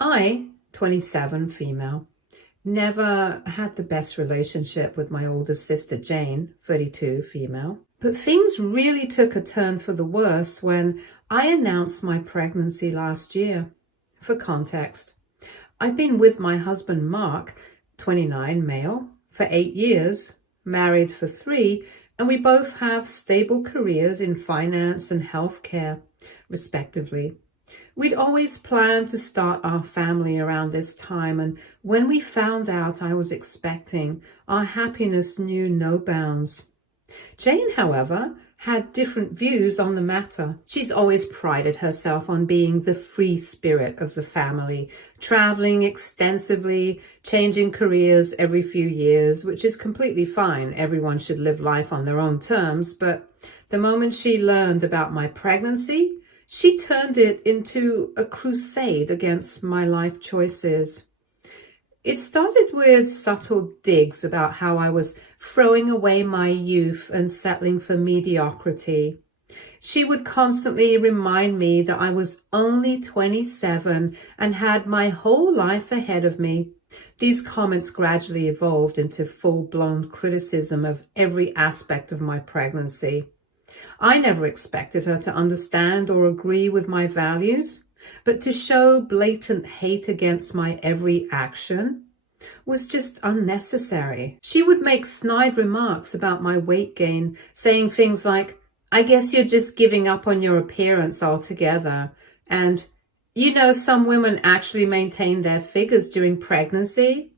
I, 27, female, never had the best relationship with my older sister Jane, 32, female. But things really took a turn for the worse when I announced my pregnancy last year. For context, I've been with my husband Mark, 29, male, for 8 years, married for 3, and we both have stable careers in finance and healthcare, respectively. We'd always planned to start our family around this time, and when we found out I was expecting, our happiness knew no bounds. Jane, however, had different views on the matter. She's always prided herself on being the free spirit of the family, traveling extensively, changing careers every few years, which is completely fine. Everyone should live life on their own terms. But the moment she learned about my pregnancy, she turned it into a crusade against my life choices. It started with subtle digs about how I was throwing away my youth and settling for mediocrity. She would constantly remind me that I was only 27 and had my whole life ahead of me. These comments gradually evolved into full-blown criticism of every aspect of my pregnancy. I never expected her to understand or agree with my values, but to show blatant hate against my every action was just unnecessary. She would make snide remarks about my weight gain, saying things like, "I guess you're just giving up on your appearance altogether," and, "You know, some women actually maintain their figures during pregnancy."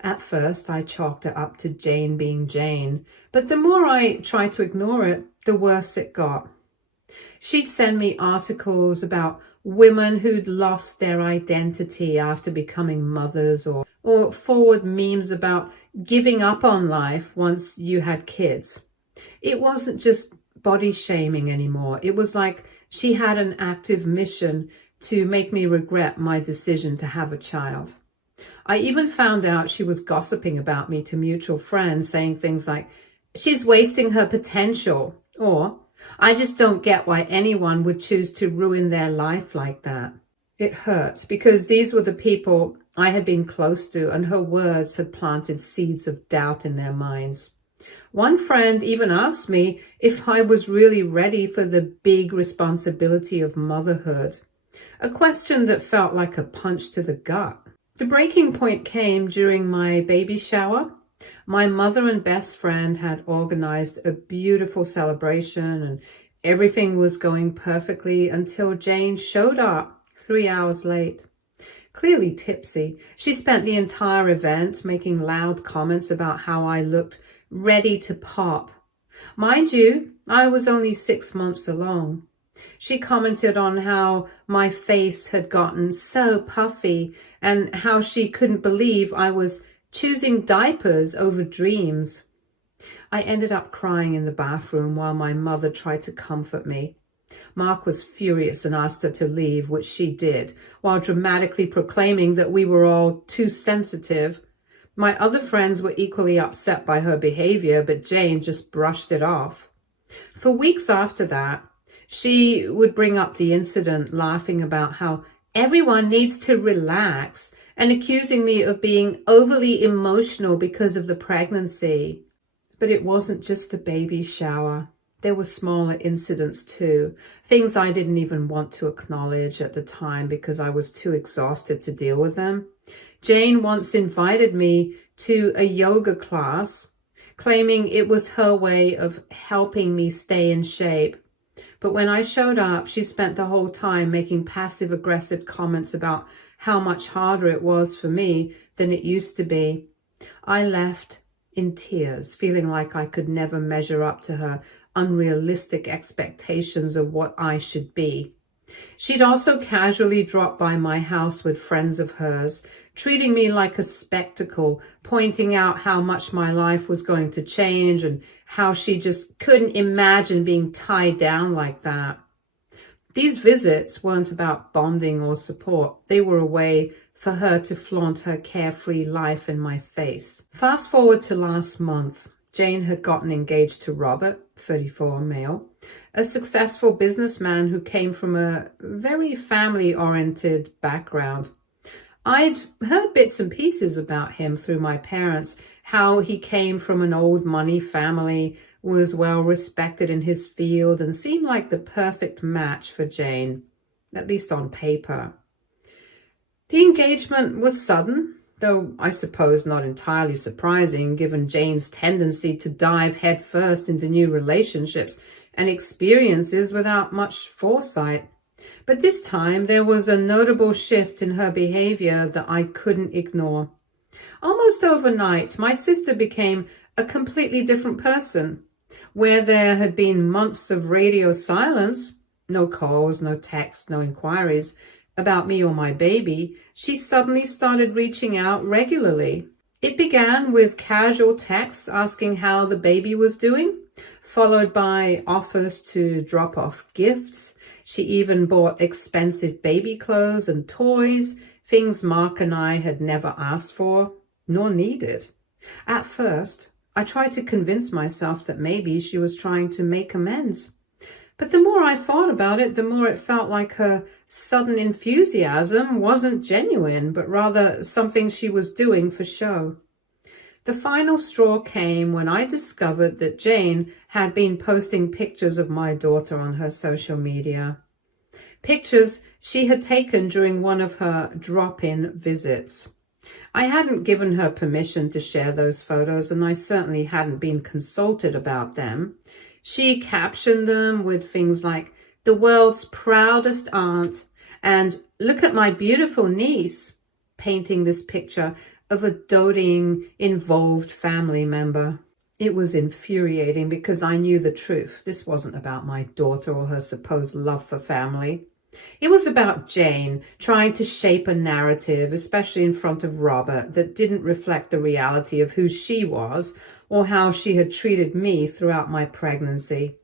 At first, I chalked it up to Jane being Jane, but the more I tried to ignore it, the worse it got. She'd send me articles about women who'd lost their identity after becoming mothers, or forward memes about giving up on life once you had kids. It wasn't just body shaming anymore. It was like she had an active mission to make me regret my decision to have a child. I even found out she was gossiping about me to mutual friends, saying things like, "She's wasting her potential," or, "I just don't get why anyone would choose to ruin their life like that." It hurt because these were the people I had been close to, and her words had planted seeds of doubt in their minds. One friend even asked me if I was really ready for the big responsibility of motherhood, a question that felt like a punch to the gut. The breaking point came during my baby shower. My mother and best friend had organized a beautiful celebration and everything was going perfectly until Jane showed up 3 hours late. Clearly tipsy, she spent the entire event making loud comments about how I looked ready to pop. Mind you, I was only 6 months along. She commented on how my face had gotten so puffy and how she couldn't believe I was choosing diapers over dreams. I ended up crying in the bathroom while my mother tried to comfort me. Mark was furious and asked her to leave, which she did, while dramatically proclaiming that we were all too sensitive. My other friends were equally upset by her behavior, but Jane just brushed it off. For weeks after that, she would bring up the incident, laughing about how everyone needs to relax and accusing me of being overly emotional because of the pregnancy. But it wasn't just the baby shower. There were smaller incidents too, things I didn't even want to acknowledge at the time because I was too exhausted to deal with them. Jane once invited me to a yoga class, claiming it was her way of helping me stay in shape. But when I showed up, she spent the whole time making passive-aggressive comments about how much harder it was for me than it used to be. I left in tears, feeling like I could never measure up to her unrealistic expectations of what I should be. She'd also casually dropped by my house with friends of hers, treating me like a spectacle, pointing out how much my life was going to change and how she just couldn't imagine being tied down like that. These visits weren't about bonding or support. They were a way for her to flaunt her carefree life in my face. Fast forward to last month. Jane had gotten engaged to Robert, 34, male, a successful businessman who came from a very family-oriented background. I'd heard bits and pieces about him through my parents, how he came from an old money family, was well respected in his field, and seemed like the perfect match for Jane, at least on paper. The engagement was sudden, though I suppose not entirely surprising given Jane's tendency to dive headfirst into new relationships and experiences without much foresight. But this time there was a notable shift in her behavior that I couldn't ignore. Almost overnight, my sister became a completely different person. Where there had been months of radio silence, no calls, no texts, no inquiries about me or my baby, she suddenly started reaching out regularly. It began with casual texts asking how the baby was doing, followed by offers to drop off gifts. She even bought expensive baby clothes and toys, things Mark and I had never asked for, nor needed. At first, I tried to convince myself that maybe she was trying to make amends. But the more I thought about it, the more it felt like her sudden enthusiasm wasn't genuine, but rather something she was doing for show. The final straw came when I discovered that Jane had been posting pictures of my daughter on her social media. Pictures she had taken during one of her drop-in visits. I hadn't given her permission to share those photos, and I certainly hadn't been consulted about them. She captioned them with things like, "The world's proudest aunt," and "Look at my beautiful niece," painting this picture of a doting, involved family member. It was infuriating because I knew the truth. This wasn't about my daughter or her supposed love for family. It was about Jane trying to shape a narrative, especially in front of Robert, that didn't reflect the reality of who she was or how she had treated me throughout my pregnancy.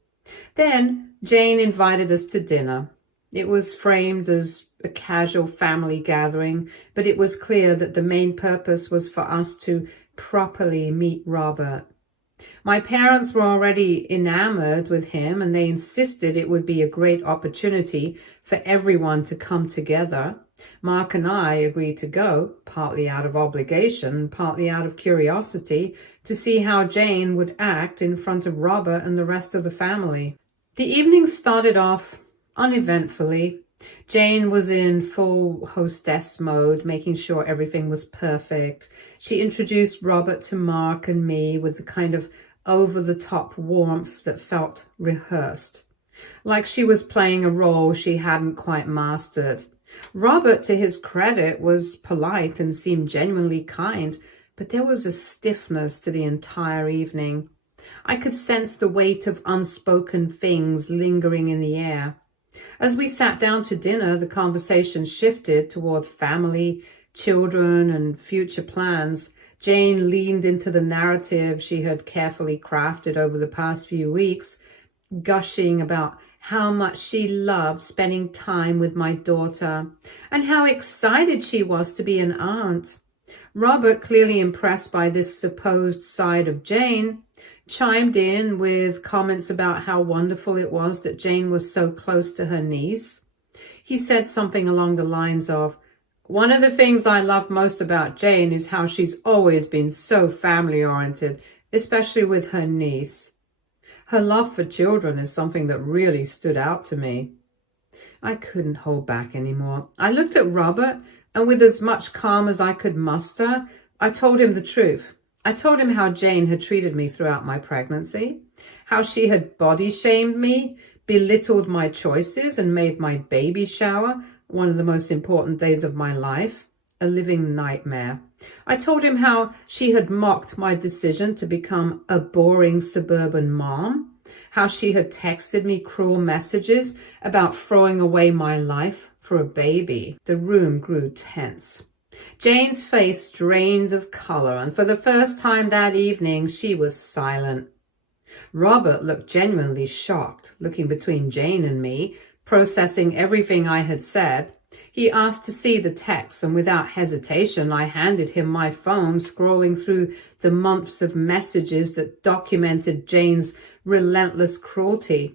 Then Jane invited us to dinner. It was framed as a casual family gathering, but it was clear that the main purpose was for us to properly meet Robert. My parents were already enamored with him, and they insisted it would be a great opportunity for everyone to come together. Mark and I agreed to go, partly out of obligation, partly out of curiosity, to see how Jane would act in front of Robert and the rest of the family. The evening started off uneventfully. Jane was in full hostess mode, making sure everything was perfect. She introduced Robert to Mark and me with the kind of over-the-top warmth that felt rehearsed, like she was playing a role she hadn't quite mastered. Robert, to his credit, was polite and seemed genuinely kind, but there was a stiffness to the entire evening. I could sense the weight of unspoken things lingering in the air. As we sat down to dinner, the conversation shifted toward family, children, and future plans. Jane leaned into the narrative she had carefully crafted over the past few weeks, gushing about how much she loved spending time with my daughter and how excited she was to be an aunt. Robert, clearly impressed by this supposed side of Jane, chimed in with comments about how wonderful it was that Jane was so close to her niece. He said something along the lines of, "One of the things I love most about Jane is how she's always been so family-oriented, especially with her niece. Her love for children is something that really stood out to me." I couldn't hold back anymore. I looked at Robert, and with as much calm as I could muster, I told him the truth. I told him how Jane had treated me throughout my pregnancy, how she had body-shamed me, belittled my choices, and made my baby shower, one of the most important days of my life, a living nightmare. I told him how she had mocked my decision to become a boring suburban mom, how she had texted me cruel messages about throwing away my life for a baby. The room grew tense. Jane's face drained of color, and for the first time that evening, she was silent. Robert looked genuinely shocked, looking between Jane and me, processing everything I had said. He asked to see the text, and without hesitation, I handed him my phone, scrolling through the months of messages that documented Jane's relentless cruelty.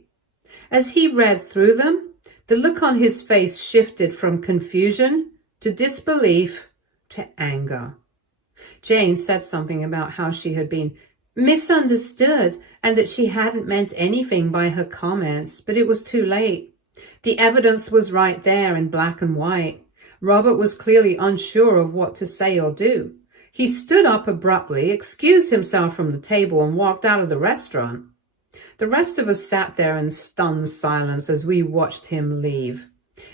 As he read through them, the look on his face shifted from confusion to disbelief to anger. Jane said something about how she had been misunderstood and that she hadn't meant anything by her comments, but it was too late. The evidence was right there in black and white. Robert was clearly unsure of what to say or do. He stood up abruptly, excused himself from the table, and walked out of the restaurant. The rest of us sat there in stunned silence as we watched him leave.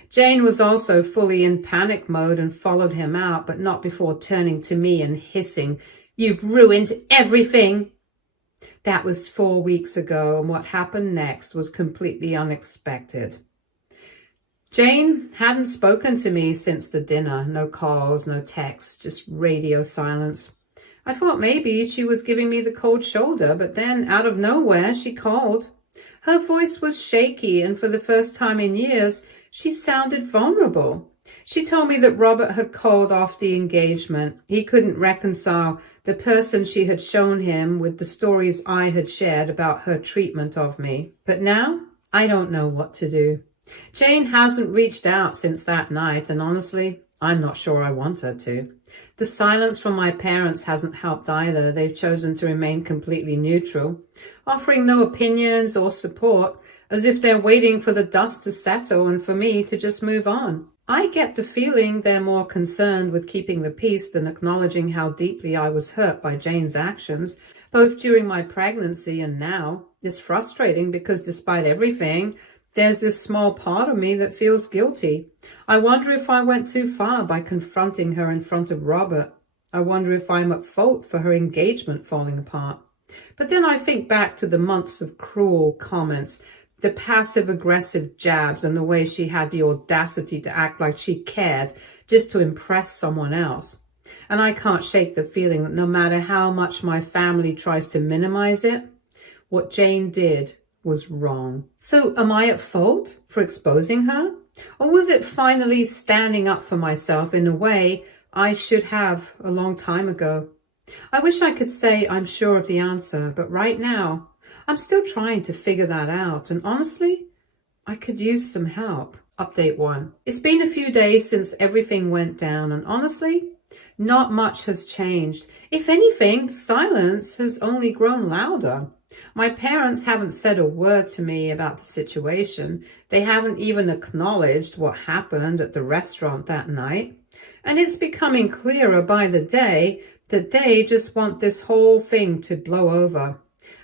Jane was also fully in panic mode and followed him out, but not before turning to me and hissing, "You've ruined everything." That was 4 weeks ago, and what happened next was completely unexpected. Jane hadn't spoken to me since the dinner. No calls, no texts, just radio silence. I thought maybe she was giving me the cold shoulder, but then out of nowhere she called. Her voice was shaky, and for the first time in years, she sounded vulnerable. She told me that Robert had called off the engagement. He couldn't reconcile the person she had shown him with the stories I had shared about her treatment of me. But now, I don't know what to do. Jane hasn't reached out since that night, and honestly, I'm not sure I want her to. The silence from my parents hasn't helped either. They've chosen to remain completely neutral, offering no opinions or support, as if they're waiting for the dust to settle and for me to just move on. I get the feeling they're more concerned with keeping the peace than acknowledging how deeply I was hurt by Jane's actions, both during my pregnancy and now. It's frustrating because despite everything, there's this small part of me that feels guilty. I wonder if I went too far by confronting her in front of Robert. I wonder if I'm at fault for her engagement falling apart. But then I think back to the months of cruel comments, the passive-aggressive jabs, and the way she had the audacity to act like she cared just to impress someone else. And I can't shake the feeling that no matter how much my family tries to minimize it, what Jane did was wrong. So am I at fault for exposing her? Or was it finally standing up for myself in a way I should have a long time ago? I wish I could say I'm sure of the answer, but right now, I'm still trying to figure that out, and honestly, I could use some help. Update 1. It's been a few days since everything went down, and honestly, not much has changed. If anything, silence has only grown louder. My parents haven't said a word to me about the situation. They haven't even acknowledged what happened at the restaurant that night. And it's becoming clearer by the day that they just want this whole thing to blow over.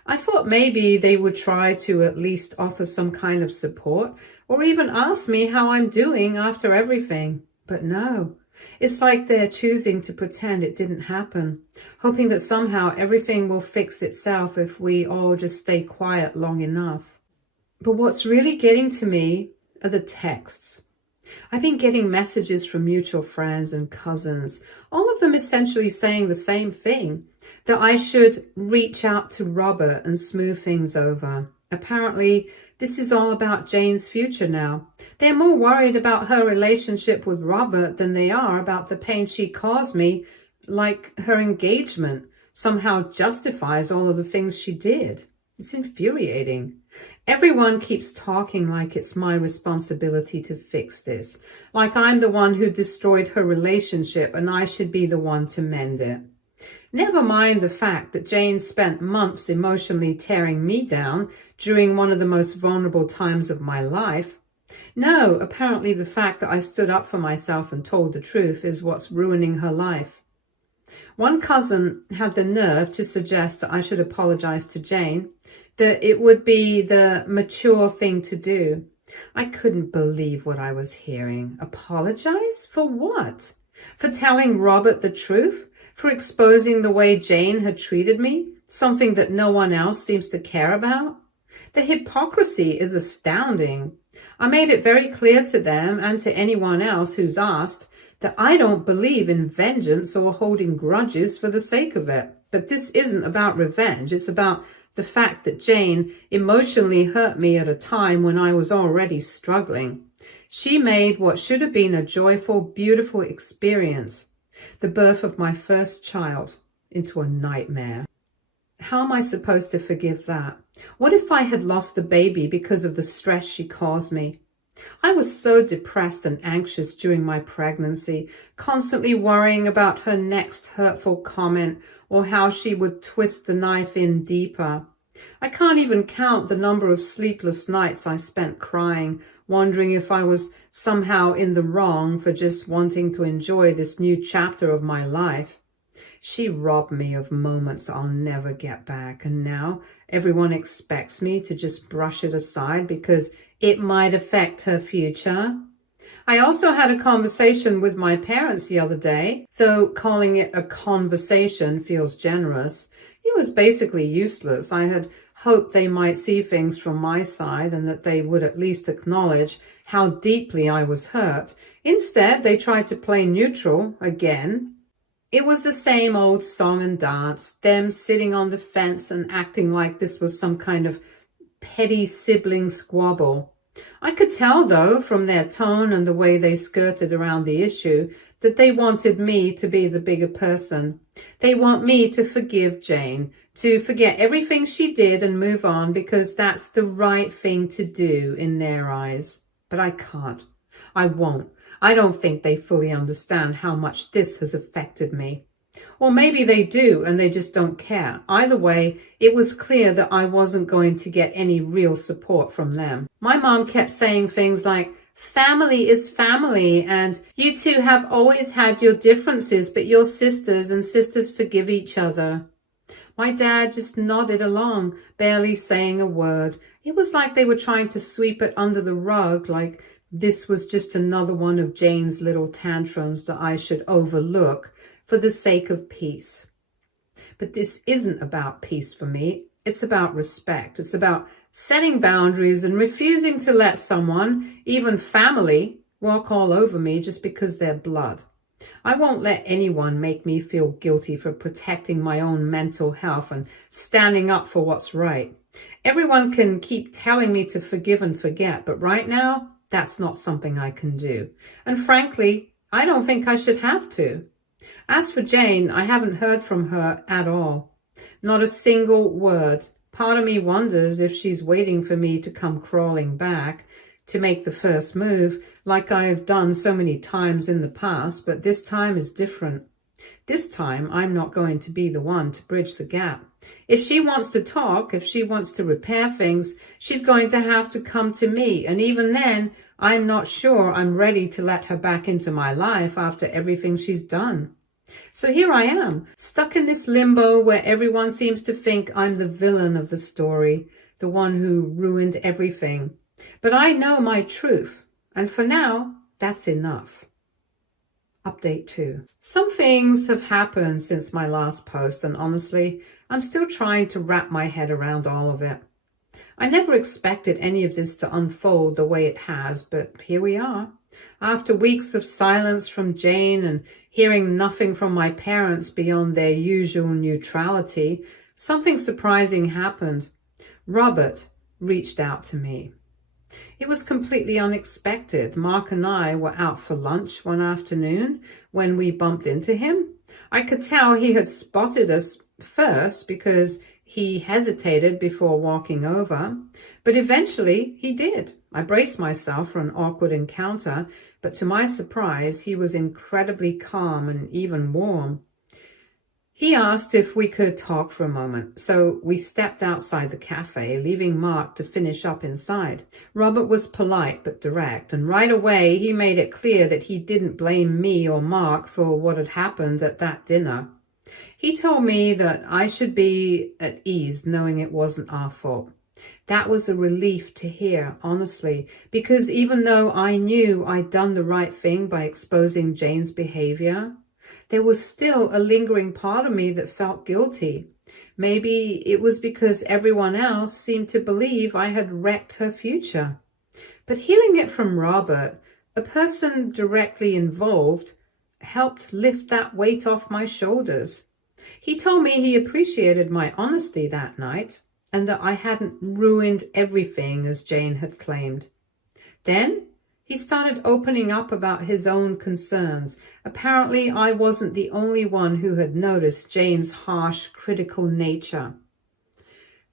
I thought maybe they would try to at least offer some kind of support or even ask me how I'm doing after everything. But no, it's like they're choosing to pretend it didn't happen, hoping that somehow everything will fix itself if we all just stay quiet long enough. But what's really getting to me are the texts. I've been getting messages from mutual friends and cousins, all of them essentially saying the same thing, that I should reach out to Robert and smooth things over. Apparently, this is all about Jane's future now. They're more worried about her relationship with Robert than they are about the pain she caused me, like her engagement somehow justifies all of the things she did. It's infuriating. Everyone keeps talking like it's my responsibility to fix this, like I'm the one who destroyed her relationship and I should be the one to mend it. Never mind the fact that Jane spent months emotionally tearing me down during one of the most vulnerable times of my life. No, apparently the fact that I stood up for myself and told the truth is what's ruining her life. One cousin had the nerve to suggest that I should apologize to Jane, that it would be the mature thing to do. I couldn't believe what I was hearing. Apologize? For what? For telling Robert the truth? For exposing the way Jane had treated me? Something that no one else seems to care about? The hypocrisy is astounding. I made it very clear to them and to anyone else who's asked that I don't believe in vengeance or holding grudges for the sake of it. But this isn't about revenge. It's about the fact that Jane emotionally hurt me at a time when I was already struggling. She made what should have been a joyful, beautiful experience, the birth of my first child, into a nightmare. How am I supposed to forgive that? What if I had lost the baby because of the stress she caused me? I was so depressed and anxious during my pregnancy, constantly worrying about her next hurtful comment or how she would twist the knife in deeper. I can't even count the number of sleepless nights I spent crying, wondering if I was somehow in the wrong for just wanting to enjoy this new chapter of my life. She robbed me of moments I'll never get back, and now everyone expects me to just brush it aside because it might affect her future. I also had a conversation with my parents the other day, though calling it a conversation feels generous. It was basically useless. I had hoped they might see things from my side and that they would at least acknowledge how deeply I was hurt. Instead, they tried to play neutral again. It was the same old song and dance, them sitting on the fence and acting like this was some kind of petty sibling squabble. I could tell, though, from their tone and the way they skirted around the issue, that they wanted me to be the bigger person. They want me to forgive Jane, to forget everything she did and move on because that's the right thing to do in their eyes. But I can't. I won't. I don't think they fully understand how much this has affected me. Or maybe they do and they just don't care. Either way, it was clear that I wasn't going to get any real support from them. My mom kept saying things like, family is family, and you two have always had your differences, but you're sisters and sisters forgive each other. My dad just nodded along, barely saying a word. It was like they were trying to sweep it under the rug, like this was just another one of Jane's little tantrums that I should overlook for the sake of peace. But this isn't about peace for me. It's about respect. It's about setting boundaries and refusing to let someone, even family, walk all over me just because they're blood. I won't let anyone make me feel guilty for protecting my own mental health and standing up for what's right. Everyone can keep telling me to forgive and forget, but right now, that's not something I can do. And frankly, I don't think I should have to. As for Jane, I haven't heard from her at all. Not a single word. Part of me wonders if she's waiting for me to come crawling back to make the first move, like I've done so many times in the past, but this time is different. This time, I'm not going to be the one to bridge the gap. If she wants to talk, if she wants to repair things, she's going to have to come to me. And even then, I'm not sure I'm ready to let her back into my life after everything she's done. So here I am, stuck in this limbo where everyone seems to think I'm the villain of the story, the one who ruined everything. But I know my truth, and for now, that's enough. Update 2. Some things have happened since my last post, and honestly, I'm still trying to wrap my head around all of it. I never expected any of this to unfold the way it has, but here we are. After weeks of silence from Jane and hearing nothing from my parents beyond their usual neutrality, something surprising happened. Robert reached out to me. It was completely unexpected. Mark and I were out for lunch one afternoon when we bumped into him. I could tell he had spotted us first because he hesitated before walking over, but eventually he did. I braced myself for an awkward encounter, but to my surprise, he was incredibly calm and even warm. He asked if we could talk for a moment, so we stepped outside the cafe, leaving Mark to finish up inside. Robert was polite but direct, and right away he made it clear that he didn't blame me or Mark for what had happened at that dinner. He told me that I should be at ease knowing it wasn't our fault. That was a relief to hear, honestly, because even though I knew I'd done the right thing by exposing Jane's behavior, there was still a lingering part of me that felt guilty. Maybe it was because everyone else seemed to believe I had wrecked her future. But hearing it from Robert, a person directly involved, helped lift that weight off my shoulders. He told me he appreciated my honesty that night and that I hadn't ruined everything as Jane had claimed. Then he started opening up about his own concerns. Apparently, I wasn't the only one who had noticed Jane's harsh, critical nature.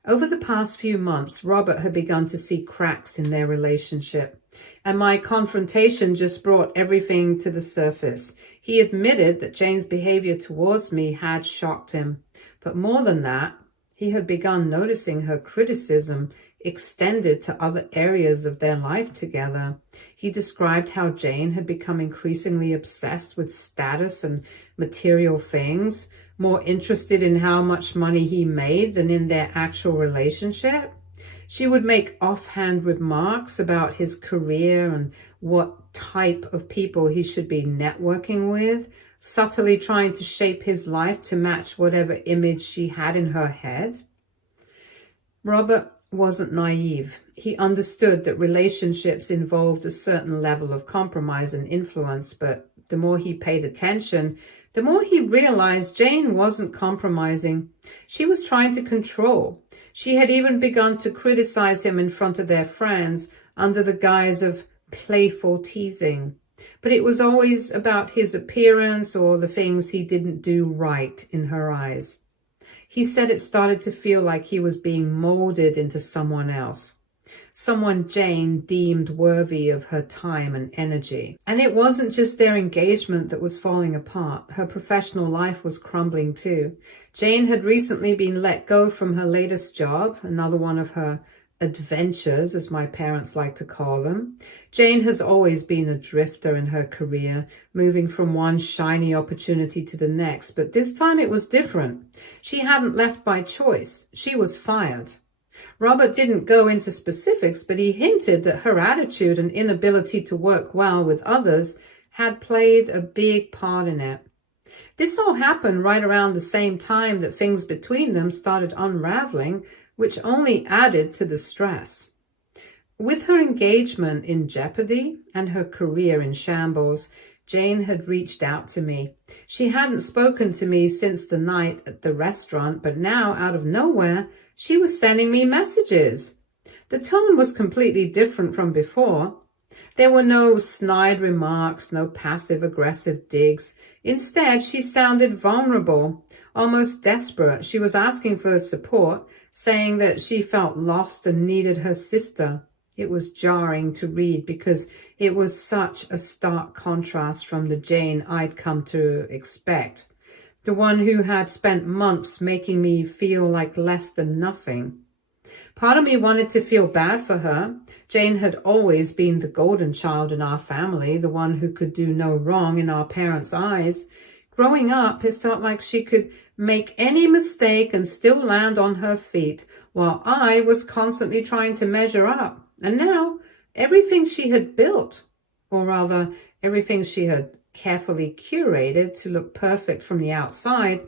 Over the past few months, Robert had begun to see cracks in their relationship, and my confrontation just brought everything to the surface. He admitted that Jane's behavior towards me had shocked him, but more than that, he had begun noticing her criticism extended to other areas of their life together. He described how Jane had become increasingly obsessed with status and material things, more interested in how much money he made than in their actual relationship. She would make offhand remarks about his career and what type of people he should be networking with, subtly trying to shape his life to match whatever image she had in her head. Robert wasn't naive. He understood that relationships involved a certain level of compromise and influence, but the more he paid attention, the more he realized Jane wasn't compromising. She was trying to control. She had even begun to criticize him in front of their friends under the guise of playful teasing. But it was always about his appearance or the things he didn't do right in her eyes. He said it started to feel like he was being molded into someone else, someone Jane deemed worthy of her time and energy. And it wasn't just their engagement that was falling apart. Her professional life was crumbling too. Jane had recently been let go from her latest job, another one of her adventures, as my parents like to call them. Jane has always been a drifter in her career, moving from one shiny opportunity to the next, but this time it was different. She hadn't left by choice. She was fired. Robert didn't go into specifics, but he hinted that her attitude and inability to work well with others had played a big part in it. This all happened right around the same time that things between them started unraveling, which only added to the stress. With her engagement in jeopardy and her career in shambles, Jane had reached out to me. She hadn't spoken to me since the night at the restaurant, but now, out of nowhere, she was sending me messages. The tone was completely different from before. There were no snide remarks, no passive-aggressive digs. Instead, she sounded vulnerable, almost desperate. She was asking for support, saying that she felt lost and needed her sister. It was jarring to read because it was such a stark contrast from the Jane I'd come to expect, the one who had spent months making me feel like less than nothing. Part of me wanted to feel bad for her. Jane had always been the golden child in our family, the one who could do no wrong in our parents' eyes. Growing up, it felt like she could make any mistake and still land on her feet, while I was constantly trying to measure up. And now, everything she had built, or rather, everything she had carefully curated to look perfect from the outside,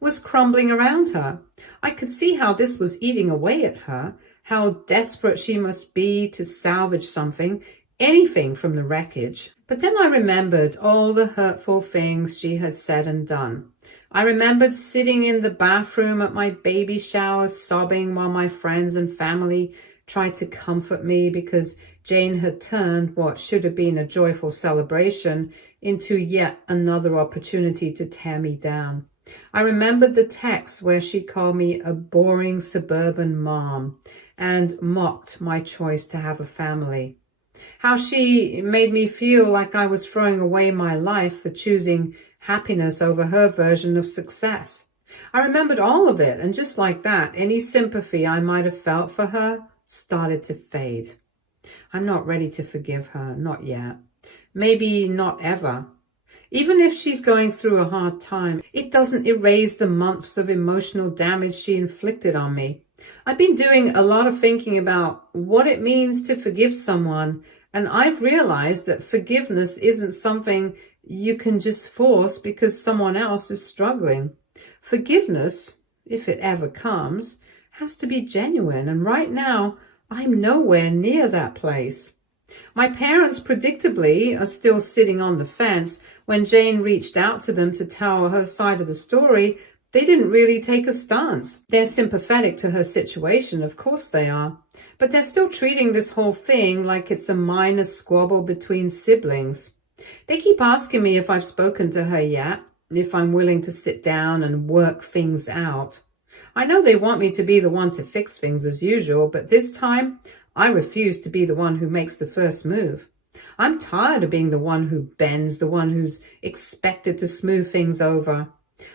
was crumbling around her. I could see how this was eating away at her, how desperate she must be to salvage something, anything from the wreckage. But then I remembered all the hurtful things she had said and done. I remembered sitting in the bathroom at my baby shower, sobbing while my friends and family tried to comfort me because Jane had turned what should have been a joyful celebration into yet another opportunity to tear me down. I remembered the texts where she called me a boring suburban mom and mocked my choice to have a family. How she made me feel like I was throwing away my life for choosing happiness over her version of success. I remembered all of it, and just like that, any sympathy I might have felt for her started to fade. I'm not ready to forgive her, not yet. Maybe not ever. Even if she's going through a hard time, it doesn't erase the months of emotional damage she inflicted on me. I've been doing a lot of thinking about what it means to forgive someone, and I've realized that forgiveness isn't something you can just force because someone else is struggling. Forgiveness, if it ever comes, has to be genuine, and right now, I'm nowhere near that place. My parents, predictably, are still sitting on the fence. When Jane reached out to them to tell her side of the story, they didn't really take a stance. They're sympathetic to her situation, of course they are, but they're still treating this whole thing like it's a minor squabble between siblings. They keep asking me if I've spoken to her yet, if I'm willing to sit down and work things out. I know they want me to be the one to fix things as usual, but this time I refuse to be the one who makes the first move. I'm tired of being the one who bends, the one who's expected to smooth things over.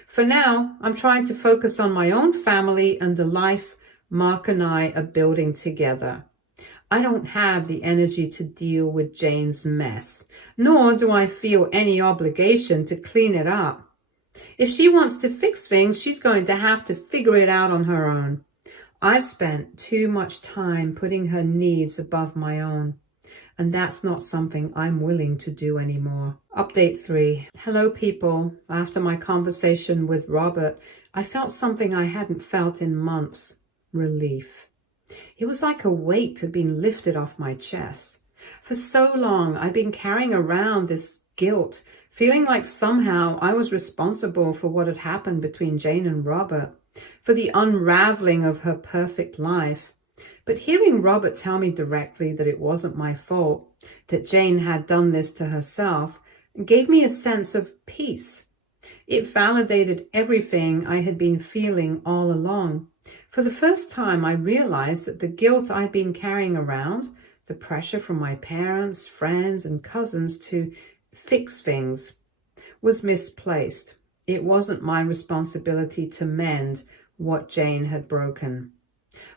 For now, I'm trying to focus on my own family and the life Mark and I are building together. I don't have the energy to deal with Jane's mess, nor do I feel any obligation to clean it up. If she wants to fix things, she's going to have to figure it out on her own. I've spent too much time putting her needs above my own, and that's not something I'm willing to do anymore. Update 3. Hello, people. After my conversation with Robert, I felt something I hadn't felt in months. Relief. It was like a weight had been lifted off my chest. For so long, I'd been carrying around this guilt, feeling like somehow I was responsible for what had happened between Jane and Robert, for the unraveling of her perfect life. But hearing Robert tell me directly that it wasn't my fault, that Jane had done this to herself, gave me a sense of peace. It validated everything I had been feeling all along. For the first time, I realized that the guilt I'd been carrying around, the pressure from my parents, friends, and cousins to fix things, was misplaced. It wasn't my responsibility to mend what Jane had broken.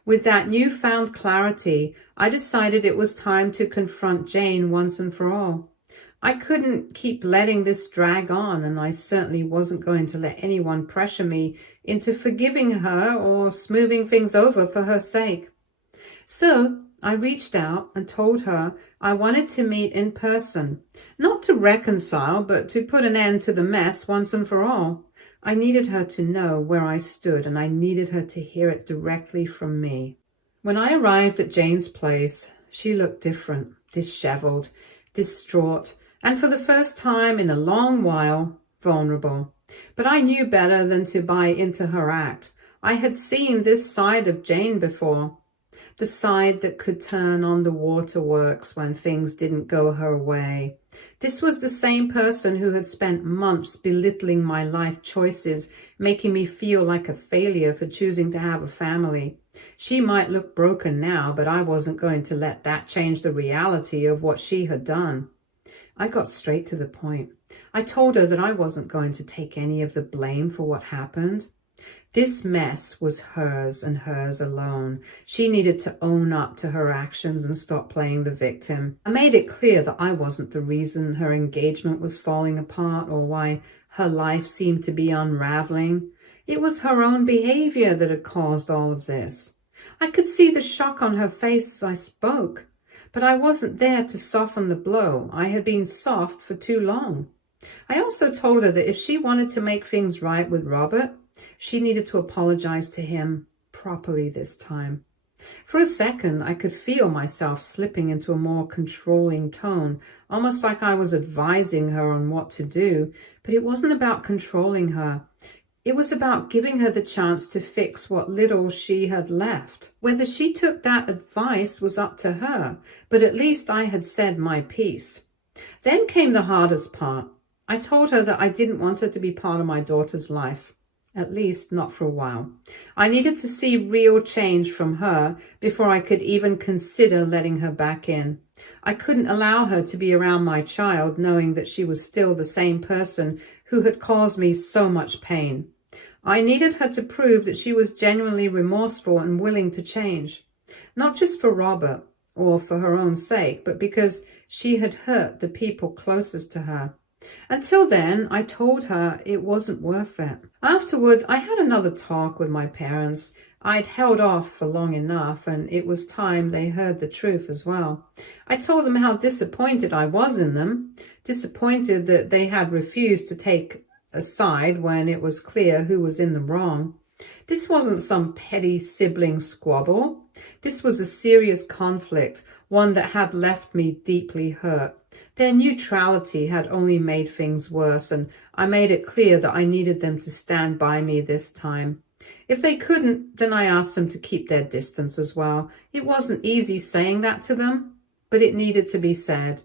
With that newfound clarity, I decided it was time to confront Jane once and for all. I couldn't keep letting this drag on, and I certainly wasn't going to let anyone pressure me into forgiving her or smoothing things over for her sake. So I reached out and told her I wanted to meet in person, not to reconcile, but to put an end to the mess once and for all. I needed her to know where I stood, and I needed her to hear it directly from me. When I arrived at Jane's place, she looked different, disheveled, distraught, and for the first time in a long while, vulnerable. But I knew better than to buy into her act. I had seen this side of Jane before, the side that could turn on the waterworks when things didn't go her way. This was the same person who had spent months belittling my life choices, making me feel like a failure for choosing to have a family. She might look broken now, but I wasn't going to let that change the reality of what she had done. I got straight to the point. I told her that I wasn't going to take any of the blame for what happened. This mess was hers and hers alone. She needed to own up to her actions and stop playing the victim. I made it clear that I wasn't the reason her engagement was falling apart or why her life seemed to be unraveling. It was her own behavior that had caused all of this. I could see the shock on her face as I spoke, but I wasn't there to soften the blow. I had been soft for too long. I also told her that if she wanted to make things right with Robert, she needed to apologize to him properly this time. For a second, I could feel myself slipping into a more controlling tone, almost like I was advising her on what to do, but it wasn't about controlling her. It was about giving her the chance to fix what little she had left. Whether she took that advice was up to her, but at least I had said my piece. Then came the hardest part. I told her that I didn't want her to be part of my daughter's life. At least not for a while. I needed to see real change from her before I could even consider letting her back in. I couldn't allow her to be around my child knowing that she was still the same person who had caused me so much pain. I needed her to prove that she was genuinely remorseful and willing to change. Not just for Robert or for her own sake, but because she had hurt the people closest to her. Until then, I told her it wasn't worth it. Afterward, I had another talk with my parents. I'd held off for long enough, and it was time they heard the truth as well. I told them how disappointed I was in them, disappointed that they had refused to take a side when it was clear who was in the wrong. This wasn't some petty sibling squabble. This was a serious conflict, one that had left me deeply hurt. Their neutrality had only made things worse, and I made it clear that I needed them to stand by me this time. If they couldn't, then I asked them to keep their distance as well. It wasn't easy saying that to them, but it needed to be said.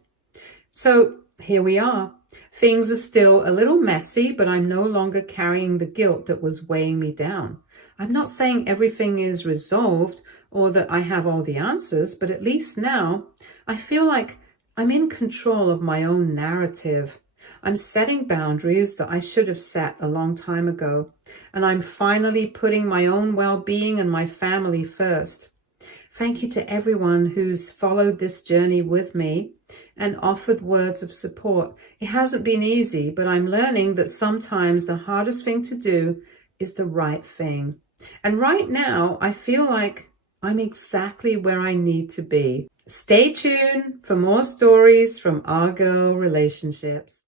So here we are. Things are still a little messy, but I'm no longer carrying the guilt that was weighing me down. I'm not saying everything is resolved or that I have all the answers, but at least now I feel like I'm in control of my own narrative. I'm setting boundaries that I should have set a long time ago, and I'm finally putting my own well-being and my family first. Thank you to everyone who's followed this journey with me and offered words of support. It hasn't been easy, but I'm learning that sometimes the hardest thing to do is the right thing. And right now, I feel like I'm exactly where I need to be. Stay tuned for more stories from our girl relationships.